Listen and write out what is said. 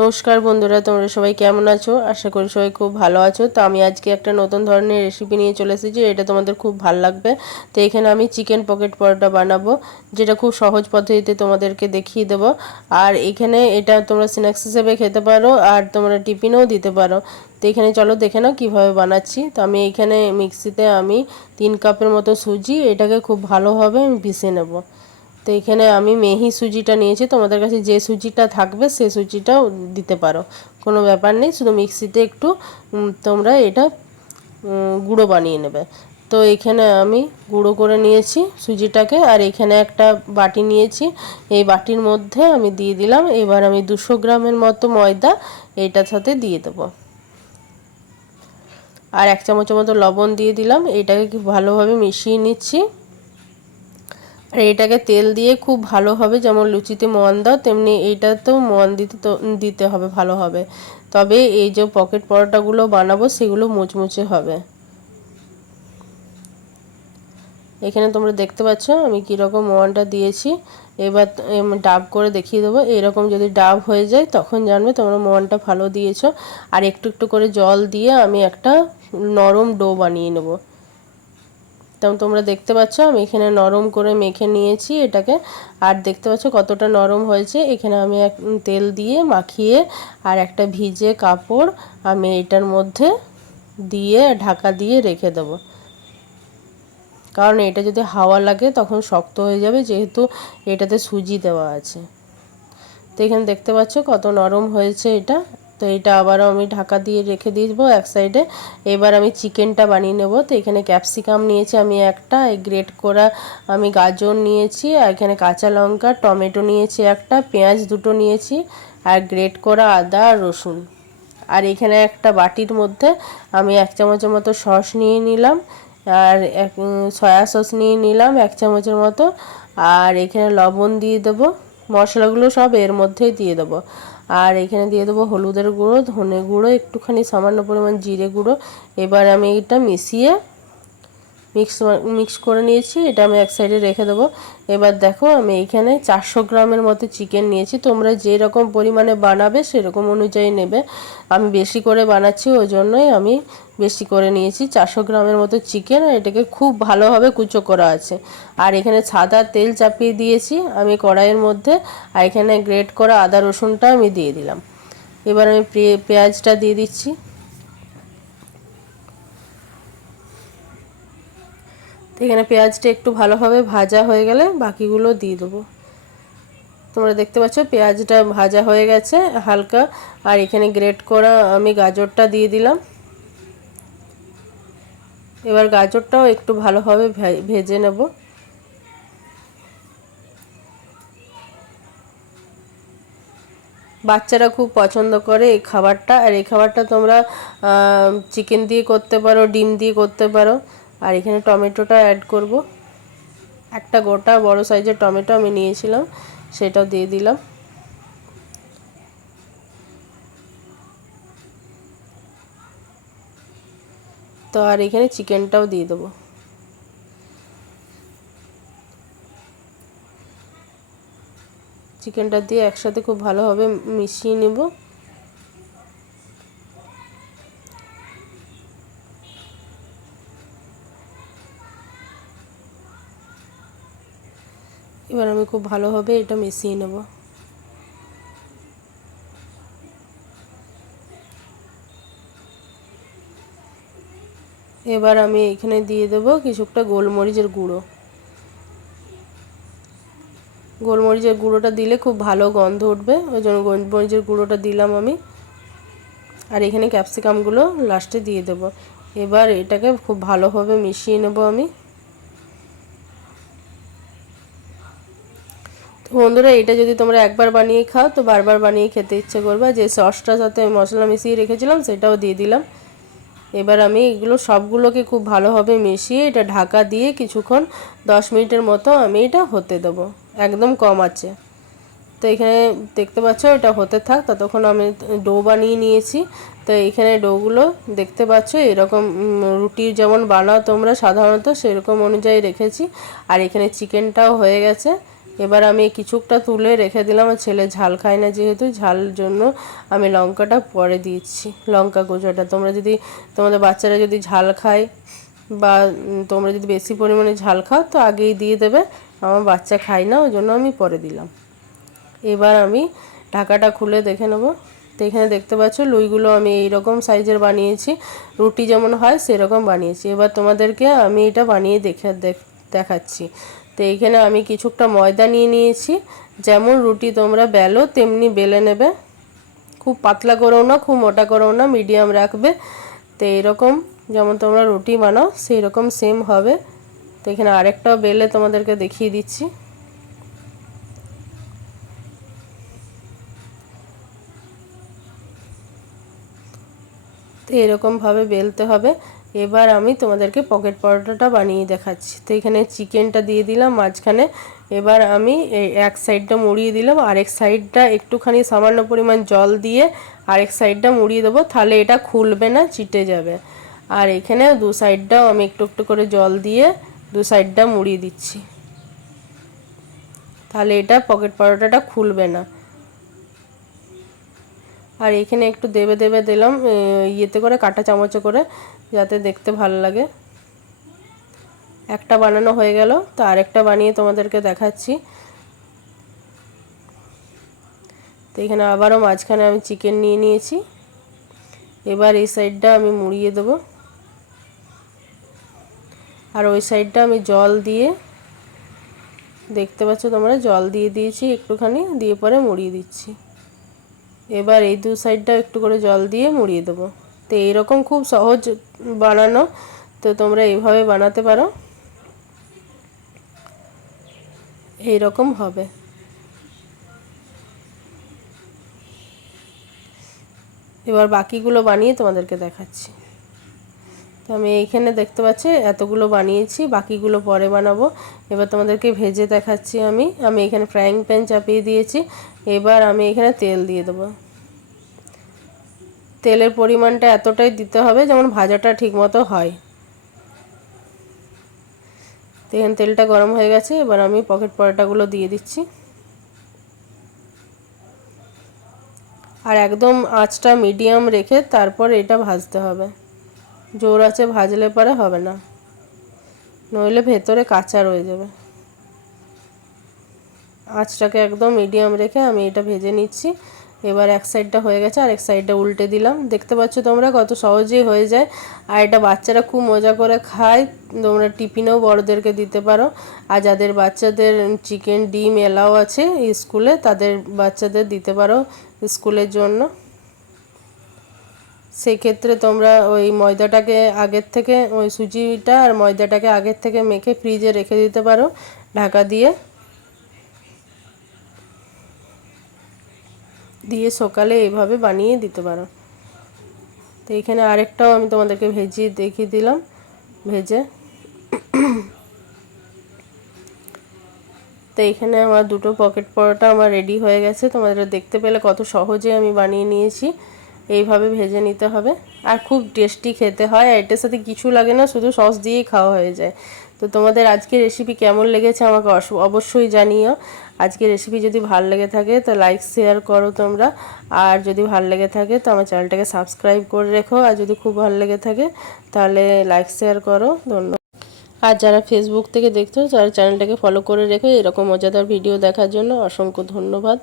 নমস্কার বন্ধুরা, তোমরা সবাই কেমন আছো? আশা করি সবাই খুব ভালো আছো। তো আমি আজকে একটা নতুন ধরনের রেসিপি নিয়ে চলে এসেছি, এটা তোমাদের খুব ভালো লাগবে। তো এখানে আমি চিকেন পকেট পরোটা বানাবো, যেটা খুব সহজ পদ্ধতিতে তোমাদেরকে দেখিয়ে দেবো। আর এখানে এটা তোমরা স্ন্যাক্স হিসেবে খেতে পারো, আর তোমরা টিফিনেও দিতে পারো। তো এখানে চলো দেখে নাও কীভাবে বানাচ্ছি। তো আমি এখানে মিক্সিতে আমি তিন কাপের মতো সুজি, এটাকে খুব ভালোভাবে আমি পিষে নেব। তো এখানে আমি মেহি সুজিটা নিয়েছি, তোমাদের কাছে যে সুজিটা থাকবে সে সুজিটাও দিতে পারো, কোনো ব্যাপার নেই, শুধু মিক্সিতে একটু তোমরা এটা গুঁড়ো বানিয়ে নেবে। তো এখানে আমি গুঁড়ো করে নিয়েছি সুজিটাকে, আর এখানে একটা বাটি নিয়েছি, এই বাটির মধ্যে আমি দিয়ে দিলাম, এবার আমি দুশো গ্রামের মতো ময়দা এইটার সাথে দিয়ে দেবো। আর এক চামচের মতো লবণ দিয়ে দিলাম, এটাকে ভালোভাবে মিশিয়ে নিচ্ছি। আর এটাকে তেল দিয়ে খুব ভালো হবে, যেমন লুচিতে মোয়ান দাও, তেমনি এইটাতেও মোয়ান দিতে তো, দিতে হবে, ভালো হবে। তবে এই যে পকেট পরোটাগুলো বানাবো, সেগুলো মুচমুচে হবে। এখানে তোমরা দেখতে পাচ্ছ, আমি কীরকম মোয়ানটা দিয়েছি। এবার ডাব করে দেখিয়ে দেবো। এরকম যদি ডাব হয়ে যায়, তখন জানবে তোমরা মোয়ানটা ভালো দিয়েছ। আর একটু একটু করে জল দিয়ে আমি একটা নরম ডো বানিয়ে নেব। তোমরা দেখতে পাচ্ছ, আমি এখানে নরম করে মেখে নিয়েছি এটাকে। আর দেখতে পাচ্ছ কতটা নরম হয়েছে, এখানে আমি এক তেল দিয়ে মাখিয়ে আর একটা ভিজে কাপড় আমি এটার মধ্যে দিয়ে ঢাকা দিয়ে রেখে দেবো। কারণ এটা যদি হাওয়া লাগে তখন শক্ত হয়ে যাবে, যেহেতু এটাতে সুজি দেওয়া আছে। তো এখানে দেখতে পাচ্ছ কত নরম হয়েছে এটা। তো এটা আবারও আমি ঢাকা দিয়ে রেখে দিব এক সাইডে। এবার আমি চিকেনটা বানিয়ে নেব। তো এখানে ক্যাপসিকাম নিয়েছি আমি একটা, এই গ্রেট করা আমি গাজর নিয়েছি, আর এখানে কাঁচা লঙ্কা, টমেটো নিয়েছি একটা, পেঁয়াজ দুটো নিয়েছি, আর গ্রেট করা আদা আর রসুন। আর এখানে একটা বাটির মধ্যে আমি এক চামচের মতো সস নিয়ে নিলাম, আর এক সয়া সস নিয়ে নিলাম এক চামচের মতো, আর এখানে লবণ দিয়ে দেবো। মশলাগুলো সব এর মধ্যেই দিয়ে দেবো। আর এখানে দিয়ে দেবো হলুদের গুঁড়ো, ধনে গুঁড়ো, একটুখানি সামান্য পরিমাণ জিরে গুঁড়ো। এবার আমি এটা মিশিয়ে মিক্স মিক্স করে নিয়েছি, এটা আমি এক সাইডে রেখে দেবো। এবার দেখো, আমি এখানে চারশো গ্রামের মতো চিকেন নিয়েছি। তোমরা যেরকম পরিমাণে বানাবে, সেরকম অনুযায়ী নেবে। আমি বেশি করে বানাচ্ছি ওই জন্যই আমি বেশি করে নিয়েছি। চারশো গ্রামের মতো চিকেন আর এটাকে খুব ভালোভাবে কুচো করা আছে। আর এখানে সাদা তেল চাপিয়ে দিয়েছি আমি কড়াইয়ের মধ্যে, আর এখানে গ্রেট করা আদা রসুনটা আমি দিয়ে দিলাম। এবার আমি পেঁয়াজটা দিয়ে দিচ্ছি। এখানে পেঁয়াজটা একটু ভালোভাবে ভাজা হয়ে গেলে বাকিগুলো দিয়ে দেবো। তোমরা দেখতে পাচ্ছ পেঁয়াজটা ভাজা হয়ে গেছে, হালকা। আর এখানে গ্রেট করা আমি গাজরটা দিয়ে দিলাম। এবার গাজরটাও একটু ভালোভাবে ভেজে নেব। বাচ্চারা খুব পছন্দ করে এই খাবারটা। আর এই খাবারটা তোমরা চিকেন দিয়ে করতে পারো, ডিম দিয়ে করতে পারো। আর এখানে টমেটোটা অ্যাড করব। একটা গোটা বড় সাইজের টমেটো আমি নিয়েছিলাম, সেটাও দিয়ে দিলাম। তো আর এখানে চিকেনটাও দিয়ে দেবো। চিকেনটা দিয়ে একসাথে খুব ভালোভাবে মিশিয়ে নেব। এবার আমি খুব ভালোভাবে এটা মিশিয়ে নেব। এবার আমি এখানে দিয়ে দেব কিছুটা গোলমরিচের গুঁড়ো। গোলমরিচের গুঁড়োটা দিলে খুব ভালো গন্ধ উঠবে, ওই জন্য গোলমরিচের গুঁড়োটা দিলাম আমি। আর এখানে ক্যাপসিকামগুলো লাস্টে দিয়ে দেব। এবার এটাকে খুব ভালোভাবে মিশিয়ে নেব আমি। বন্ধুরা এটা যদি তোমরা একবার বানিয়ে খাও, তো বারবার বানিয়ে খেতে ইচ্ছে করবে। যে সসটার সাথে মশলা মিশিয়ে রেখেছিলাম, সেটাও দিয়ে দিলাম। এবার আমি এগুলো সবগুলোকে খুব ভালোভাবে মিশিয়ে এটা ঢাকা দিয়ে কিছুক্ষণ, দশ মিনিটের মতো আমি এটা হতে দেবো। একদম কম আছে। তো এখানে দেখতে পাচ্ছ, এটা হতে থাক। ততক্ষণ আমি ডো বানিয়ে নিয়েছি। তো এখানে ডোগুলো দেখতে পাচ্ছ, এরকম রুটির যেমন বানাও তোমরা সাধারণত, সেরকম অনুযায়ী রেখেছি। আর এখানে চিকেনটাও হয়ে গেছে। এবার আমি কিছুটা তুলে রেখে দিলাম আর ছেলে ঝাল খায় না যেহেতু, ঝাল জন্য আমি লঙ্কাটা পরে দিচ্ছি। লঙ্কা কুচোটা তোমরা যদি, তোমাদের বাচ্চারা যদি ঝাল খায় বা তোমরা যদি বেশি পরিমাণে ঝাল খাও তো আগেই দিয়ে দেবে। আমার বাচ্চা খায় না, ওই জন্য আমি পরে দিলাম। এবার আমি ঢাকাটা খুলে দেখে নেব। তো এখানে দেখতে পাচ্ছ, লুইগুলো আমি এই রকম সাইজের বানিয়েছি। রুটি যেমন হয়, সেরকম বানিয়েছি। এবার তোমাদেরকে আমি এটা বানিয়ে দেখে, দেখ- দেখাচ্ছি। তো এইখানে আমি কিছুটা ময়দা নিয়ে নিয়েছি। যেমন রুটি তোমরা বেলো, তেমনি বেলে নেবে। খুব পাতলা করেও না, খুব মোটা করেও না, মিডিয়াম রাখবে। তো এরকম যেমন তোমরা রুটি বানাও সেই রকম সেম হবে। তো এখানে আরেকটাও বেলে তোমাদেরকে দেখিয়ে দিচ্ছি। তো এরকমভাবে বেলতে হবে। এবার আমি তোমাদেরকে পকেট পরোটাটা বানিয়ে দেখাচ্ছি। তো এখানে চিকেনটা দিয়ে দিলাম, মাঝখানে এবার আমি এক সাইডটা মুড়িয়ে দিলাম, আরেক সাইডটা একটুখানি সামান্য পরিমাণ জল দিয়ে আরেক সাইডটা মুড়িয়ে দেবো, তাহলে এটা খুলবে না, চিটে যাবে। আর এখানে দু সাইডটাও আমি একটু একটু করে জল দিয়ে দু সাইডটা মুড়িয়ে দিচ্ছি। তাহলে এটা পকেট পরোটাটা খুলবে না। আর এখানে একটু দেবে দেবে দিলাম ইয়েতে করে, কাঁটা চামচে করে, যাতে দেখতে ভালো লাগে। একটা বানানো হয়ে গেল, তো আরেকটা বানিয়ে তোমাদেরকে দেখাচ্ছি। তো এখানে আবারও মাঝখানে আমি চিকেন নিয়ে নিয়েছি। এবার এই সাইডটা আমি মুড়িয়ে দেবো। আর ওই সাইডটা আমি জল দিয়ে, দেখতে পাচ্ছ তোমরা, জল দিয়ে দিয়েছি একটুখানি, দিয়ে পরে মুড়িয়ে দিচ্ছি। এবার এই দু সাইডটা একটু করে জল দিয়ে মুড়িয়ে দেবো। তো এইরকম খুব সহজ বানানো। তো তোমরা এইভাবে বানাতে পারো। এইরকম হবে। এবার বাকিগুলো বানিয়ে তোমাদেরকে দেখাচ্ছি। তো আমি এইখানে দেখতে পাচ্ছি এতগুলো বানিয়েছি, বাকিগুলো পরে বানাবো। এবার তোমাদেরকে ভেজে দেখাচ্ছি আমি। আমি এখানে ফ্রাইং প্যান চাপিয়ে দিয়েছি। এবার আমি এখানে তেল দিয়ে দেবো। তেলের পরিমাণটা এতটাই দিতে হবে যেমন ভাজাটা ঠিকমতো হয়। তো এখানে তেলটা গরম হয়ে গেছে, এবার আমি পকেট পরোটাগুলো দিয়ে দিচ্ছি। আর একদম আঁচটা মিডিয়াম রেখে তারপর এটা ভাজতে হবে। জোর আছে ভাজলে পরে হবে না। নইলে ভেতরে কাঁচা রয়ে যাবে। আঁচটাকে একদম মিডিয়াম রেখে আমি এটা ভেজে নিচ্ছি। এবার এক সাইডটা হয়ে গেছে আর এক সাইডটা উল্টে দিলাম। দেখতে পাচ্ছ তোমরা কত সহজেই হয়ে যায়। আর এটা বাচ্চারা খুব মজা করে খায়। তোমরা টিফিনেও বড়দেরকে দিতে পারো। আর যাদের বাচ্চাদের চিকেন ডিম এলাও আছে স্কুলে, তাদের বাচ্চাদের দিতে পারো স্কুলের জন্য। সেই ক্ষেত্রে তোমরা ওই ময়দাটাকে আগের থেকে, ওই সুজিটা আর ময়দাটাকে আগের থেকে মেখে ফ্রিজে রেখে দিতে পারো, ঢাকা দিয়ে। দিয়ে সকালে এইভাবে বানিয়ে দিতে পারো। তো এখানে আরেকটাও আমি তোমাদেরকে ভেজিয়ে দেখিয়ে দিলাম, ভেজে। তো এখানে আমার দুটো পকেট পরোটা আমার রেডি হয়ে গেছে তোমাদের দেখতে পেলে কত সহজে আমি বানিয়ে নিয়েছি। এইভাবে ভেজে নিতে হবে। আর খুব টেস্টি খেতে হয় এটার সাথে কিছু লাগে না, শুধু সস দিয়েই খাওয়া হয়ে যায়। তো তোমাদের আজকে রেসিপি কেমন লেগেছে আমাকে অবশ্যই জানিও। আজকের রেসিপি যদি ভালো লেগে থাকে, তো লাইক শেয়ার করো তোমরা। আর যদি ভালো লেগে থাকে, তো আমার চ্যানেলটাকে সাবস্ক্রাইব করে রেখো। আর যদি খুব ভালো লেগে থাকে, তাহলে লাইক শেয়ার করো। ধন্যবাদ। আর যারা ফেসবুক থেকে দেখছ, তারা চ্যানেলটাকে ফলো করে রেখো। এরকম মজাদার ভিডিও দেখার জন্য অসংখ্য ধন্যবাদ।